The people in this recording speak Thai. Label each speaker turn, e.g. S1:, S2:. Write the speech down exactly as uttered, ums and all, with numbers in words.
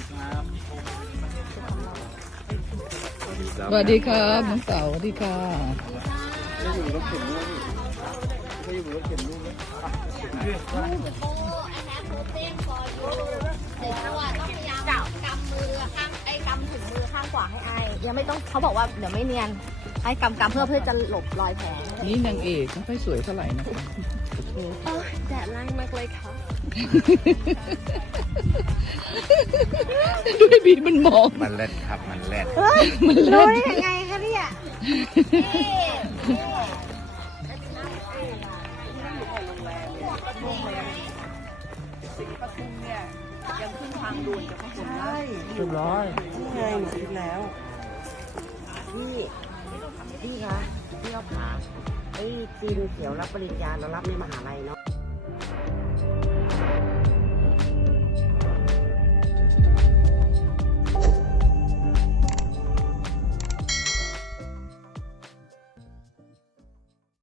S1: สวัสดีครับน้องสาวสวัสดีค่ะ
S2: ไม่อยู่รถเข็นลูกไม่อยู่รถเข็นลูกเลย
S3: กำมือข้างไอ้กำถึงมือข้างขวาให้ไอยังไม่ต้องเขาบอกว่าเดี๋ยวไม่เนียนไอ้กำกำเพื่อเพื่อจะหลบรอยแผล
S1: นี่นางเอกไม่ค่อยสวยเท่าไหร่นะคะ
S3: แดดแรงมากเลยค่ะ
S1: ด้วยบีมันมอง
S2: มันเล็ดครับมันเล็ด
S1: มันเล่
S3: รู้
S1: น
S3: ได้ยังไงคะเนี่ย
S4: เรียบร้อยนี่ไงหนูคิดแล้วพี่พี่คะพี่เอาขาไอ้จีนเขียวรับปริญญาเรารับในมหาลัยเนาะ